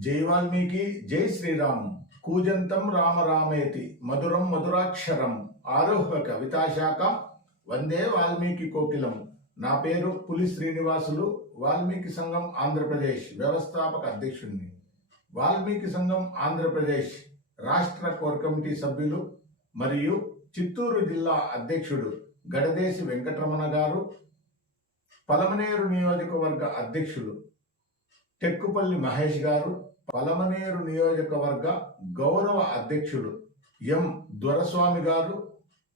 జై వాల్మీకి జై శ్రీరామ్. కూజంతం రామ రామేతి. మధురం మధురాక్షరం. ఆరోహ కవితాశాఖ. వందే వాల్మీకి కోకిలం. నా పేరు పులి శ్రీనివాసులు. వాల్మీకి సంఘం ఆంధ్రప్రదేశ్ వ్యవస్థాపక అధ్యక్షుడిని వాల్మీకి సంఘం ఆంధ్రప్రదేశ్ రాష్ట్ర కోర్ కమిటీ సభ్యులు మరియు చిత్తూరు జిల్లా అధ్యక్షుడు గడదేశి వెంకటరమణ గారు. పలమనేరు నియోజకవర్గ అధ్యక్షులు. టెక్కుపల్లి మహేష్ గారు. పలమనేరు నియోజకవర్గ గౌరవ అధ్యక్షుడు ఎం దొరస్వామి గారు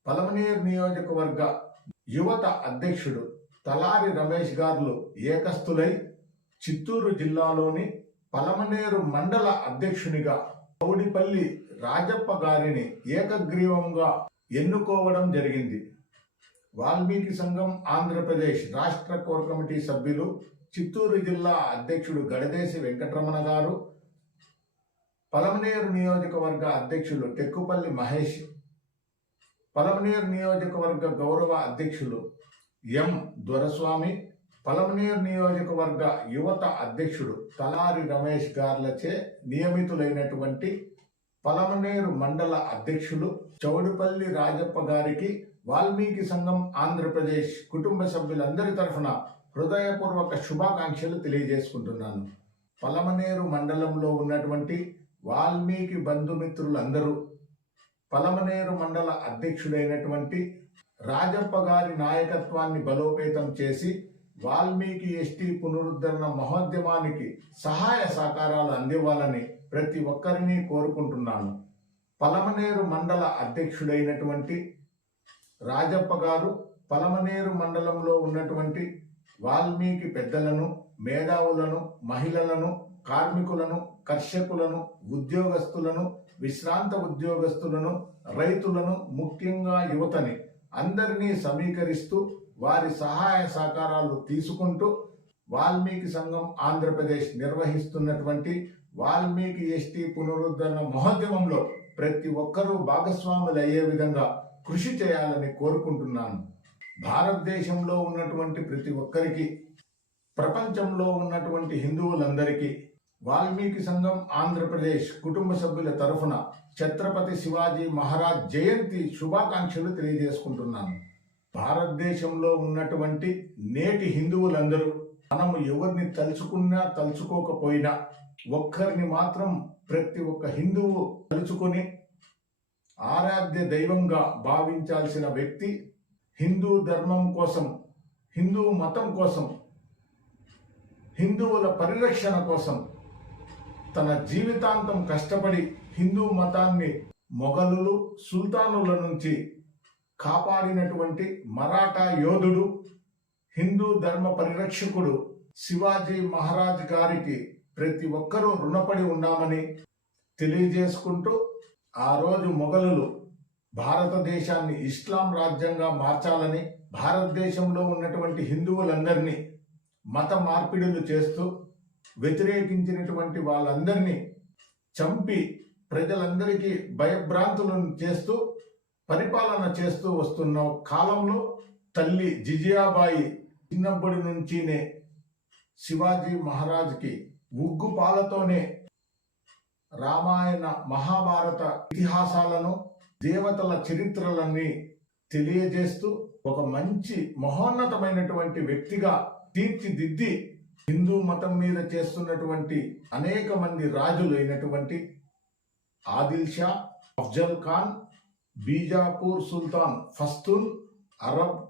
పలమనేరు నియోజకవర్గ యువత అధ్యక్షుడు తలారి రమేష్ గారు ఏకస్తులై చిత్తూరు జిల్లాలోని పలమనేరు మండల అధ్యక్షునిగా పౌడిపల్లి రాజప్ప గారిని ఏకగ్రీవంగా ఎన్నుకోవడం జరిగింది. వాల్మీకి సంఘం ఆంధ్రప్రదేశ్ రాష్ట్ర కోర్ కమిటీ సభ్యులు చిత్తూరు జిల్లా అధ్యక్షుడు గడదేశి వెంకటరమణ గారు పలమనేరు నియోజకవర్గ అధ్యక్షులు టెక్కుపల్లి మహేష్ పలమనేరు నియోజకవర్గ గౌరవ అధ్యక్షులు ఎం దొరస్వామి పలమనేరు నియోజకవర్గ యువత అధ్యక్షుడు తలారి రమేష్ గార్లచే నియమితులైనటువంటి పలమనేరు మండల అధ్యక్షులు చౌడుపల్లి రాజప్ప గారికి వాల్మీకి సంఘం ఆంధ్రప్రదేశ్ కుటుంబ సభ్యులందరి తరఫున హృదయపూర్వక శుభాకాంక్షలు తెలియజేసుకుంటున్నాను. పలమనేరు మండలంలో ఉన్నటువంటి వాల్మీకి బంధుమిత్రులందరూ పలమనేరు మండల అధ్యక్షుడైనటువంటి రాజప్ప గారి నాయకత్వాన్ని బలోపేతం చేసి వాల్మీకి ఎస్టీ పునరుద్ధరణ మహోద్యమానికి సహాయ సహకారాలు అందివ్వాలని ప్రతి ఒక్కరిని కోరుకుంటున్నాను. పలమనేరు మండల అధ్యక్షుడైనటువంటి రాజప్ప గారు పలమనేరు మండలంలో ఉన్నటువంటి వాల్మీకి పెద్దలను మేధావులను మహిళలను కార్మికులను కర్షకులను ఉద్యోగస్తులను విశ్రాంత ఉద్యోగస్తులను రైతులను ముఖ్యంగా యువతని అందరినీ సమీకరిస్తూ వారి సహాయ సహకారాలు తీసుకుంటూ వాల్మీకి సంఘం ఆంధ్రప్రదేశ్ నిర్వహిస్తున్నటువంటి వాల్మీకి ఎస్టీ పునరుద్ధరణ మహోద్యమంలో ప్రతి ఒక్కరూ భాగస్వాములు అయ్యే విధంగా కృషి చేయాలని కోరుకుంటున్నాను. భారతదేశంలో ఉన్నటువంటి ప్రతి ఒక్కరికి ప్రపంచంలో ఉన్నటువంటి హిందువులందరికీ వాల్మీకి సంఘం ఆంధ్రప్రదేశ్ కుటుంబ సభ్యుల తరఫున ఛత్రపతి శివాజీ మహారాజ్ జయంతి శుభాకాంక్షలు తెలియజేసుకుంటున్నాను. భారతదేశంలో ఉన్నటువంటి నేటి హిందువులందరూ మనము ఎవరిని తలుచుకున్నా తలుచుకోకపోయినా ఒక్కరిని మాత్రం ప్రతి ఒక్క హిందువు తలుచుకొని ఆరాధ్య దైవంగా భావించాల్సిన వ్యక్తి హిందూ ధర్మం కోసం హిందూ మతం కోసం హిందువుల పరిరక్షణ కోసం తన జీవితాంతం కష్టపడి హిందూ మతాన్ని మొఘలులు సుల్తానుల నుంచి కాపాడినటువంటి మరాఠా యోధుడు హిందూ ధర్మ పరిరక్షకుడు శివాజీ మహారాజ్ గారికి ప్రతి ఒక్కరూ రుణపడి ఉన్నామని తెలియజేసుకుంటూ ఆ రోజు మొఘలులు భారతదేశాన్ని ఇస్లాం రాజ్యంగా మార్చాలని భారతదేశంలో ఉన్నటువంటి హిందువులందరినీ మత మార్పిడులు చేస్తూ వ్యతిరేకించినటువంటి వాళ్ళందరినీ చంపి ప్రజలందరికీ భయభ్రాంతులను చేస్తూ పరిపాలన చేస్తూ వస్తున్న కాలంలో తల్లి జిజియాబాయి చిన్నప్పటి నుంచినే శివాజీ మహారాజ్కి ఉగ్గు పాలతోనే రామాయణ మహాభారత ఇతిహాసాలను దేవతల చరిత్రలన్నీ తెలియజేస్తూ ఒక మంచి మహోన్నతమైనటువంటి వ్యక్తిగా తీర్చిదిద్ది హిందూ మతం మీద చేస్తున్నటువంటి అనేక మంది రాజులు అయినటువంటి ఆదిల్ షా అఫ్జల్ ఖాన్ బీజాపూర్ సుల్తాన్ ఫస్తుల్ అరబ్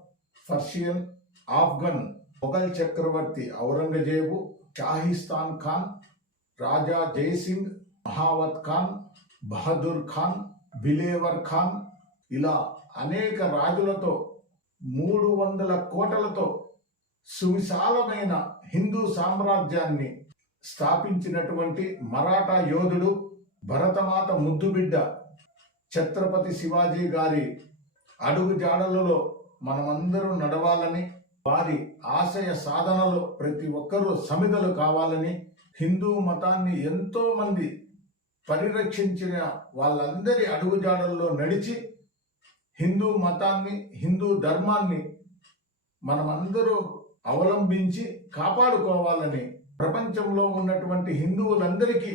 పర్షియన్ ఆఫ్ఘన్ మొఘల్ చక్రవర్తి ఔరంగజేబు షాహిస్తాన్ ఖాన్ రాజా జయసింగ్ మహావత్ ఖాన్ బహదూర్ ఖాన్ బిలేవర్ ఖాన్ ఇలా అనేక రాజులతో మూడు వందల కోటలతో సువిశాలమైన హిందూ సామ్రాజ్యాన్ని స్థాపించినటువంటి మరాఠా యోధుడు భరతమాత ముద్దుబిడ్డ ఛత్రపతి శివాజీ గారి అడుగు జాడలలో మనమందరూ నడవాలని వారి ఆశయ సాధనలో ప్రతి ఒక్కరూ సమిధలు కావాలని హిందూ మతాన్ని ఎంతో మంది పరిరక్షించిన వాళ్ళందరి అడుగుజాడల్లో నడిచి హిందూ మతాన్ని హిందూ ధర్మాన్ని మనమందరూ అవలంబించి కాపాడుకోవాలని ప్రపంచంలో ఉన్నటువంటి హిందువులందరికీ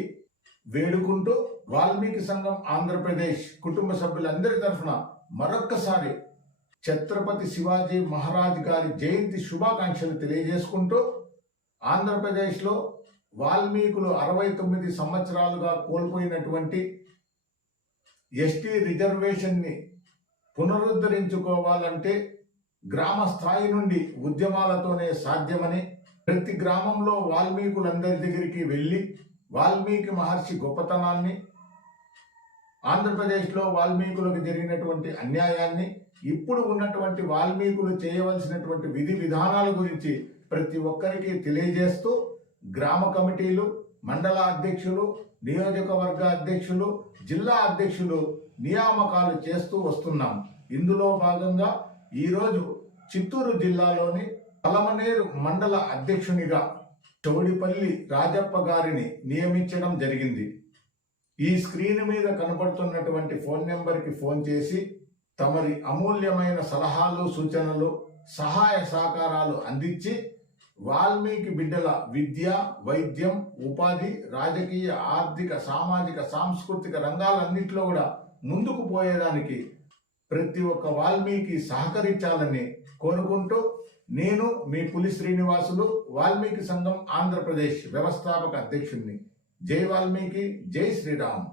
వేడుకుంటూ వాల్మీకి సంఘం ఆంధ్రప్రదేశ్ కుటుంబ సభ్యులందరి తరఫున మరొక్కసారి ఛత్రపతి శివాజీ మహారాజ్ గారి జయంతి శుభాకాంక్షలు తెలియజేసుకుంటూ ఆంధ్రప్రదేశ్లో వాల్మీకులు అరవై తొమ్మిది సంవత్సరాలుగా కోల్పోయినటువంటి ఎస్టీ రిజర్వేషన్ని పునరుద్ధరించుకోవాలంటే గ్రామ స్థాయి నుండి ఉద్యమాలతోనే సాధ్యమని ప్రతి గ్రామంలో వాల్మీకులందరి దగ్గరికి వెళ్ళి వాల్మీకి మహర్షి గొప్పతనాన్ని ఆంధ్రప్రదేశ్లో వాల్మీకులకు జరిగినటువంటి అన్యాయాన్ని ఇప్పుడు ఉన్నటువంటి వాల్మీకులు చేయవలసినటువంటి విధి విధానాల గురించి ప్రతి ఒక్కరికి తెలియజేస్తూ గ్రామ కమిటీలు మండల అధ్యక్షులు నియోజకవర్గ అధ్యక్షులు జిల్లా అధ్యక్షులు నియామకాలు చేస్తూ వస్తున్నాం. ఇందులో భాగంగా ఈరోజు చిత్తూరు జిల్లాలోని పలమనేరు మండల అధ్యక్షునిగా చౌడిపల్లి రాజప్ప గారిని నియమించడం జరిగింది. ఈ స్క్రీన్ మీద కనబడుతున్నటువంటి ఫోన్ నెంబర్కి ఫోన్ చేసి తమరి అమూల్యమైన సలహాలు సూచనలు సహాయ సహకారాలు అందించి వాల్మీకి బిడ్డల విద్య వైద్యం ఉపాధి రాజకీయ ఆర్థిక సామాజిక సాంస్కృతిక రంగాలన్నింటిలో కూడా ముందుకు పోయేదానికి ప్రతి ఒక్క వాల్మీకి సహకరించాలని కోరుకుంటూ నేను మీ పులి శ్రీనివాసులు వాల్మీకి సంఘం ఆంధ్రప్రదేశ్ వ్యవస్థాపక అధ్యక్షుడిని జై వాల్మీకి జై శ్రీరామ్.